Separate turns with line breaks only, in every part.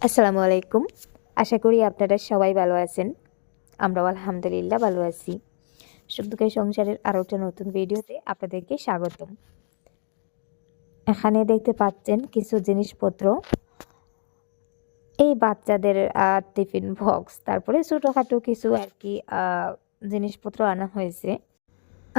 আসসালামু আলাইকুম। আশা করি আপনারা সবাই ভালো আছেন। আমরাও আলহামদুলিল্লাহ ভালো আছি। সুখ দুঃখের সংসারের আরও একটা নতুন ভিডিওতে আপনাদেরকে স্বাগতম। এখানে দেখতে পাচ্ছেন কিছু জিনিসপত্র। এই বাচ্চাদের টিফিন বক্স, তারপরে ছোটোখাটো কিছু আর কি জিনিসপত্র আনা হয়েছে।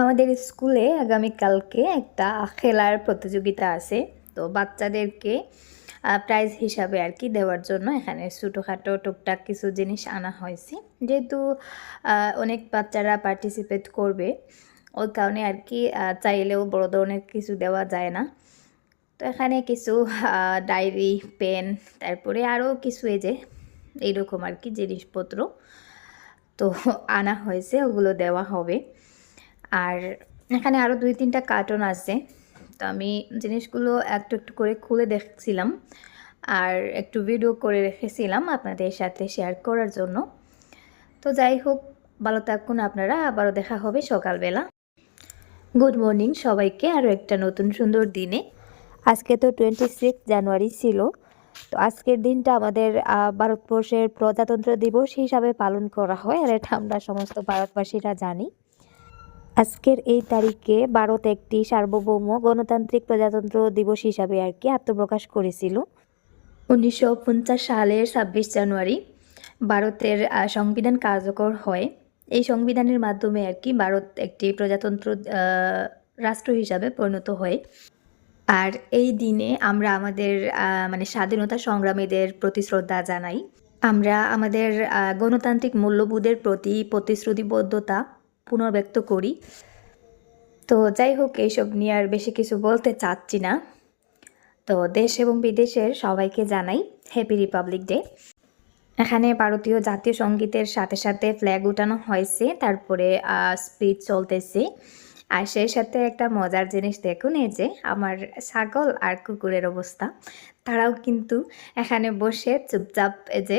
আমাদের স্কুলে আগামীকালকে একটা খেলার প্রতিযোগিতা আছে। তো বাচ্চাদেরকে প্রাইজ হিসাবে আর কি দেওয়ার জন্য এখানে ছোটোখাটো টুকটাক কিছু জিনিস আনা হয়েছে। যেহেতু অনেক বাচ্চারা পার্টিসিপেট করবে, ওই কারণে আর কি চাইলেও বড় ধরনের কিছু দেওয়া যায় না। তো এখানে কিছু ডায়েরি পেন তারপরে আরও কিছু এই যে, এইরকম আর কি জিনিসপত্র তো আনা হয়েছে, ওগুলো দেওয়া হবে। আর এখানে আরও দুই তিনটা কার্টন আছে। তো আমি জিনিসগুলো একটু একটু করে খুলে দেখছিলাম আর একটু ভিডিও করে রেখেছিলাম আপনাদের সাথে শেয়ার করার জন্য। তো যাই হোক, ভালো থাকুন আপনারা, আবারও দেখা হবে সকালবেলা। গুড মর্নিং সবাইকে, আরও একটা নতুন সুন্দর দিনে। আজকে তো টোয়েন্টি সিক্স জানুয়ারি ছিল। তো আজকের দিনটা আমাদের ভারতবর্ষের প্রজাতন্ত্র দিবস হিসাবে পালন করা হয়, আর এটা আমরা সমস্ত ভারতবাসীরা জানি। আজকের এই তারিখে ভারত একটি সার্বভৌম গণতান্ত্রিক প্রজাতন্ত্র দিবস হিসাবে আর কি আত্মপ্রকাশ করেছিল। উনিশশো পঞ্চাশ সালের ছাব্বিশ জানুয়ারি ভারতের সংবিধান কার্যকর হয়। এই সংবিধানের মাধ্যমে আর কি ভারত একটি প্রজাতন্ত্র রাষ্ট্র হিসাবে পরিণত হয়। আর এই দিনে আমরা আমাদের মানে স্বাধীনতা সংগ্রামীদের প্রতি শ্রদ্ধা জানাই। আমরা আমাদের গণতান্ত্রিক মূল্যবোধের প্রতি প্রতিশ্রুতিবদ্ধতা পুনর্ব্যক্ত করি। তো যাই হোক, এইসব নিয়ে আর বেশি কিছু বলতে চাচ্ছি না। তো দেশ এবং বিদেশের সবাইকে জানাই হ্যাপি রিপাবলিক ডে এখানে ভারতীয় জাতীয় সঙ্গীতের সাথে সাথে ফ্ল্যাগ উঠানো হয়েছে, তারপরে স্পিচ চলতেছে। আর সেই সাথে একটা মজার জিনিস দেখুন, এই যে আমার ছাগল আর কুকুরের অবস্থা। তারাও কিন্তু এখানে বসে চুপচাপ, এই যে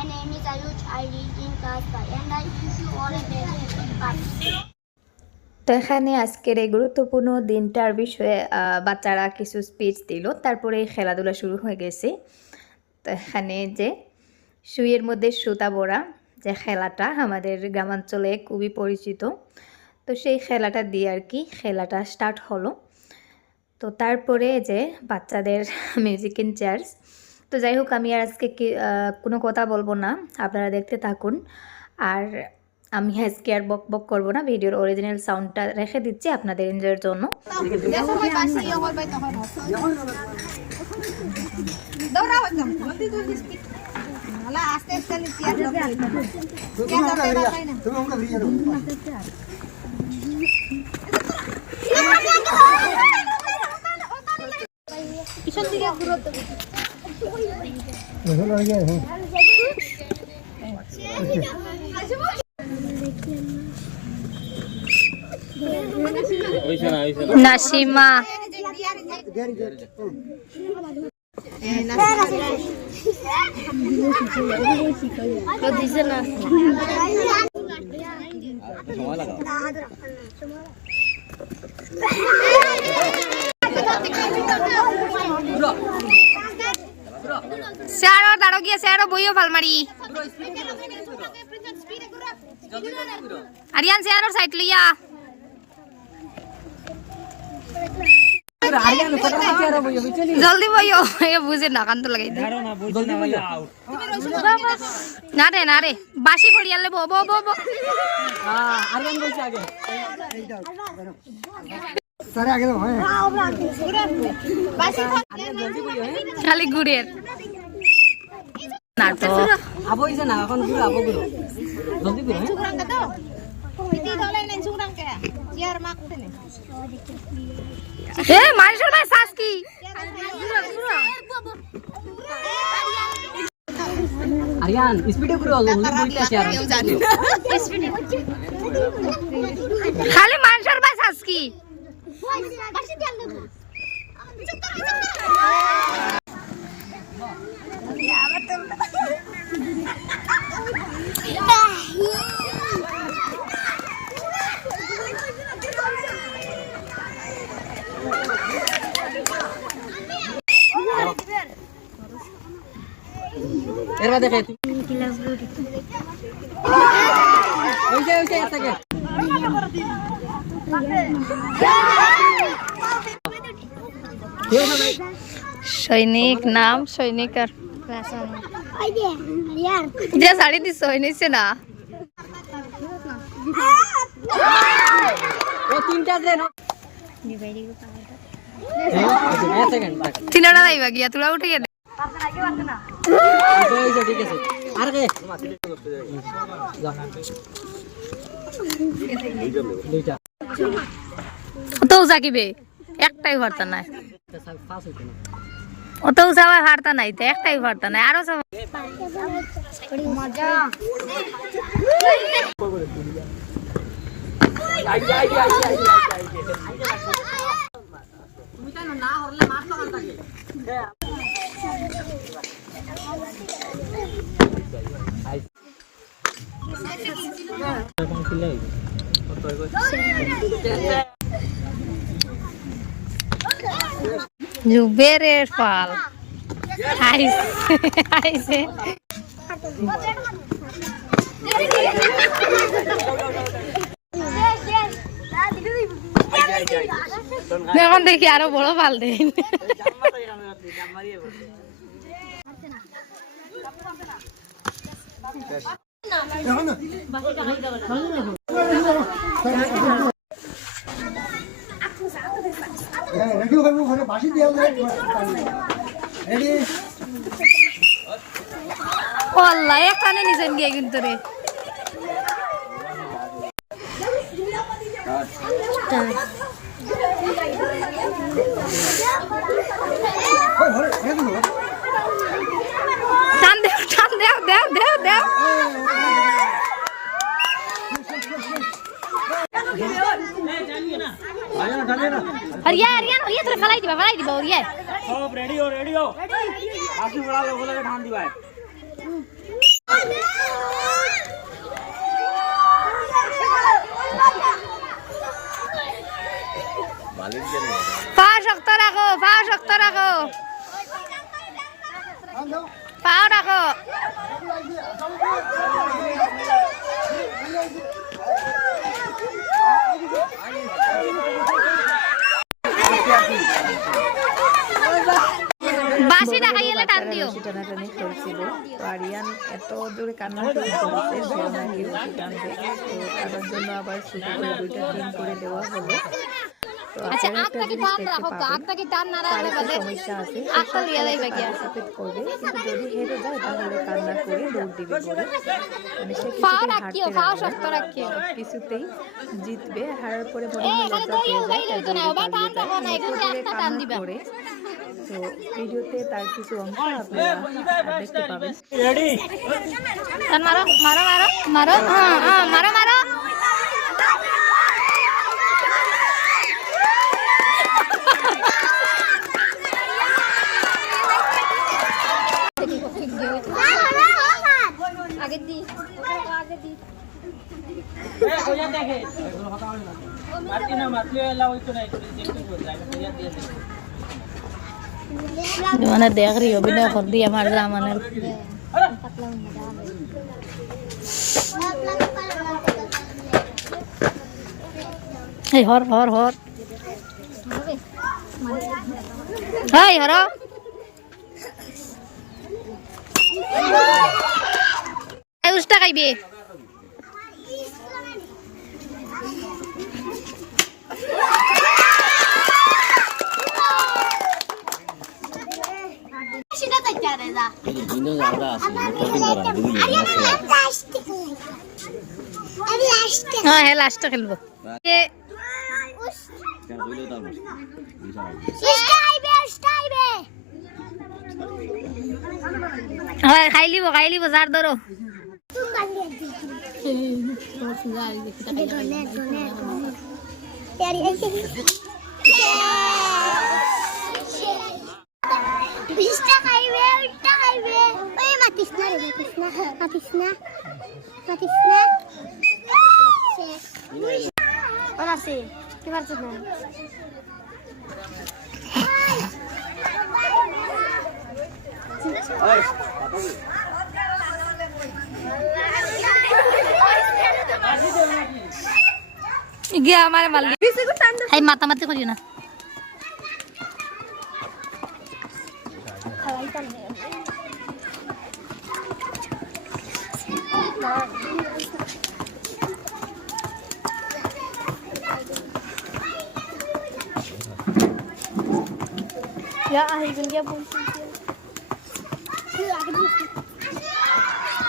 my name is Ayush. I read in class 5 and I wish you all a very happy birthday.
তো এখানে আজকের এই গুরুত্বপূর্ণ দিনটার বিষয়ে বাচ্চারা কিছু স্পিচ দিল তারপরে খেলাধুলা শুরু হয়ে গেছে তো এখানে যে সুইয়ের মধ্যে সুতা বড়া যে খেলাটা আমাদের গ্রামাঞ্চলে খুবই পরিচিত তো সেই খেলাটা দিয়ে আর কি খেলাটা স্টার্ট হলো তো তারপরে যে বাচ্চাদের মিউজিক ইন চেয়ার্স তো যাই হোক আমি আর আজকে কি কোনো কথা বলব না। আপনারা দেখতে থাকুন। আর আমি আজকে আর বক বক করব না ভিডিওর অরিজিনাল সাউন্ডটা রেখে দিচ্ছি আপনাদের এনজয়ের জন্য।
হইছে না
নাসিমা।
সময়
স্যারও দাঁড়ো গিয়ে স্যারও বইও ফালমারি আরিয়ান স্যারও সাইড লইয়া। জলদি বইও, এ বুঝে না কান্ত লাগাই দে। না রে না রে বাসি পড়িয়ালে বো বো বো বো। খালি গুড়ের। না তো
আবো ইসে না এখনগুলো আবো গুলো জলদি গুলো হ্যাঁ?
এ মানুষের ভাই শ্বাস কি?
আরিয়ান স্পিডে গুলো
খালি মানুষের ভাই শ্বাস কি? সৈনিক নাম সৈনিক আর যে শাড়ি দিস সৈনিক না।
ও তিনটা
যাইবা গিয়া তোরা উঠে
ওইছে ঠিক আছে আর
একটাই ভর্তা নাই।
হইতো না
অত নাই তো, একটাই ভর্তা নাই। আরও সব জুবেরের ফল আইসে। এখন দেখি আরও বড় ফাল দেন এখানে নিছেন গিয়ে কিন্তু রে। টান দেও টান দেও দেও হরিয়া হরিয়া হরিয়া তোরে ফেলাই দিবা ফেলাই দিবা হরিয়া
সব রেডি হো রেডি হো আসি বড়া লোক লাগে ধান দিবাই
পা শক্ত রাখো পা শক্ত রাখো পাও রাখো বাসি টাকা গেলে টান দিও।
টানাটানি আরিয়ান এত আবার করে দুইটা করে দেওয়া হলো
আচ্ছা
আপনারা
আটটা কি টান রাখো না রাখলে
সমস্যা আছে।
আটটা লিয়ে যাইবে কি আর?
করবে। কিন্তু যদি হেরে যায় তাহলে কান্না করে দৌড় দিবে করে মানে সে
পাও
কিছুতেই
রাখিও পাও শক্ত। রাখিও।
কিছুতেই জিতবে। হারার পরে মনে হয় লজ্জা পেয়ে যায়
দই না,
দৌড়ে
টান
যায়।
না, এখানে একটা টান দিবা।
তো ভিডিওতে তার কিছু অংশ আপনারা দেখতে পাবেন।
রেডি
মারো মারো মারো মারো। হ্যাঁ হ্যাঁ মারো মারো
মারতি না মারতি এলা হইতো না একটু দেখতে বল যাই কইয়া দিয়ে
মানে দেখ রি অভিনয় কর দিয়ে আমার এই হর হর হর। হাই হর। উস্তা খাইবে
সেটা তাই চারে যা আমি লাস্টে
হ্যাঁ হ্যাঁ লাস্টে খেলব। এ,
স্টাইবে স্টাইবে
হয় খাই লিব খাই লিব যার ধরো
আছে কি পারছিস না
গিয়া আমারে হাই মাতামাতি করিও না।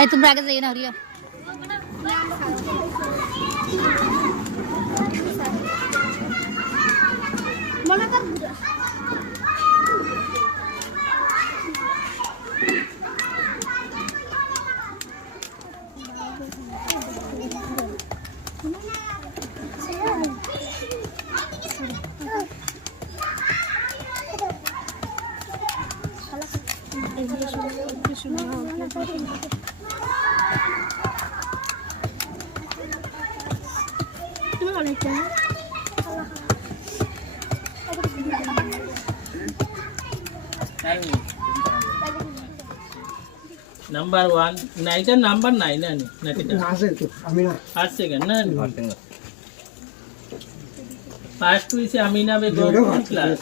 এই তোমরা আগে যাইও না হরিয়া
মনে কর
নাম্বার ওয়ান না এটার নাম্বার নাই না নি নাকি
আছে তো আমি না
ফার্স্ট সেকেন্ড না ফার্স্ট হইছে আমিনা বেগম
ওটাও
কোন
first
ক্লাস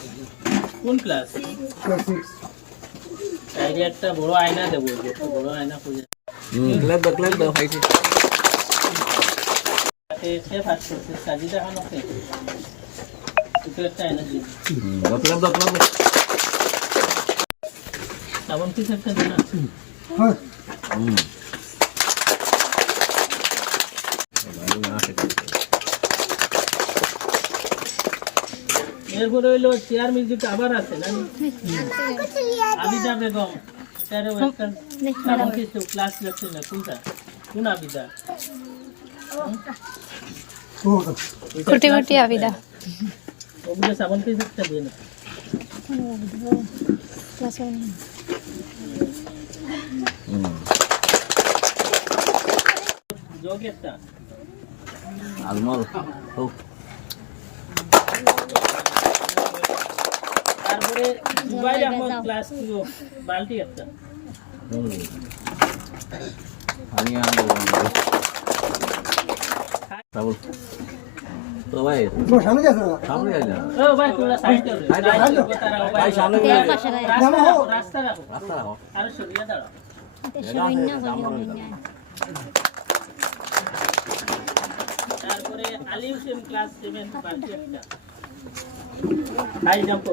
কোন ক্লাস
ক্লাস সিক্স
তাইলে একটা বড় আয়না দেবো একটা বড় আয়না খুঁজে তাতে সে ফার্স্ট করছে সাজি দেখানো কে দুটো একটা আয়না দিবি শ্রাবণ কি একটা দিন
হ্যাঁ
এরপরে হইল চেয়ার মিউজিক আবার আছে না? আবিদা বেগম শ্রাবণ কিছু ক্লাস লাগছে না। কোনটা? কোন আবিদা?
কুটি কুটি আবিদা।
ওগুলো কিছু একটা দিয়ে না যোগ একটা তারপরে দুবাই আহমদ ক্লাস টু বালতি একটা
তোমার সামনে গেছে না।
ও ভাই তোমরা সাইড করো সাইড করো তারা ভাই। সামনে রাস্তা রাখো। রাস্তা রাখো। আর সরিয়ে দাঁড়াও। তারপরে আলী হোসেন ক্লাস সেভেন বালতি একটা। High jump.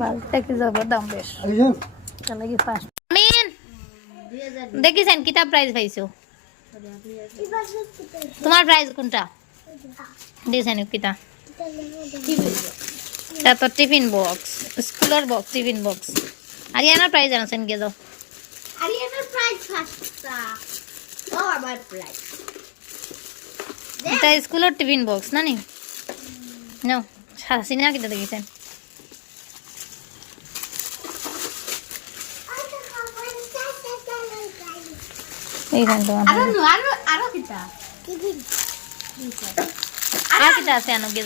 বালটা কি জবরদম বেশ। আমিন। দেখিছেন কিতাব প্রাইজ পাইছো। তোমার প্রাইজ কোনটা? দিয়েছেন কিতা তা টিফিন বক্স স্কুলের বক্স টিফিন বক্স আরিয়ানার প্রাইজ আনছেন কে যাও
আরিয়ানার প্রাইজ ফার্স্টটা ও আমার প্রাইজ
এটা স্কুলের টিফিন বক্স না নি নাও সিনেমা কিতা দেখিছেন? এইখান তোমার
আরও আরও আরও কিটা
আর আছে আনো গে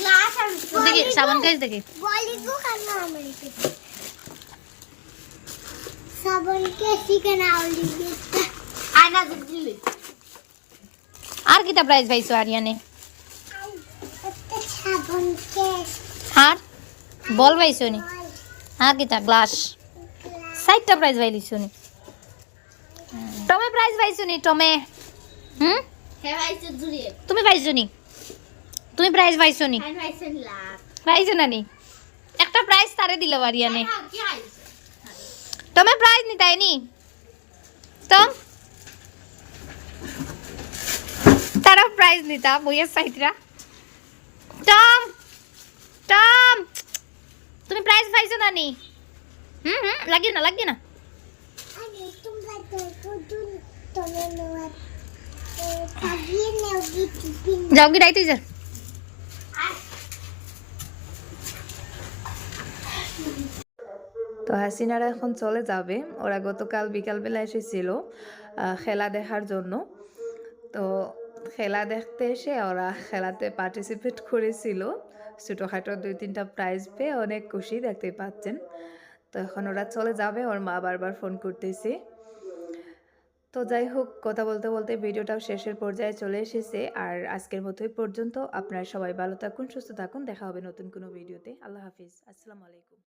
গ্লাস আর
দেখি সাবান কাজ দেখি।
বলিগু খানা আমার সাবন কে শিখানা ওলি আয়না দিলি।
আর কিতা প্রাইজ পাইছো আরিয়ানে?
সাবন কে
আর? বল পাইছো নি? হ্যাঁ কিতা গ্লাস চারটা প্রাইজ পাইলিছো নি? প্রাইজ পাইছো নি টমে? হুম? তুমি পাইছো নি তুমি প্রাইজ পাইছো নি পাইছো না। নি? একটা প্রাইজ তারে দিল বাড়িয়ানে টমে প্রাইজ নি তাই নি? টম? তারা প্রাইজ নিতা বইয়ের সাইতরা টম! টম! তুমি প্রাইজ পাইছো না? নি হুম হুম লাগিও না লাগিও না
তো হাসিনারা এখন চলে যাবে। ওরা গতকাল বিকালবেলা এসেছিল খেলা দেখার জন্য। তো খেলা দেখতে এসে ওরা খেলাতে পার্টিসিপেট করেছিল। ছোটোখাটো দুই তিনটা প্রাইজ পেয়ে অনেক খুশি দেখতে পাচ্ছেন। তো এখন ওরা চলে যাবে, ওর মা বারবার ফোন করতেছে। তো যাই হোক, কথা বলতে বলতে ভিডিওটাও শেষের পর্যায়ে চলে এসেছে। আর আজকের মতোই পর্যন্ত। আপনারা সবাই ভালো থাকুন, সুস্থ থাকুন। দেখা হবে নতুন কোনো ভিডিওতে। আল্লাহ হাফিজ। আসসালামু আলাইকুম।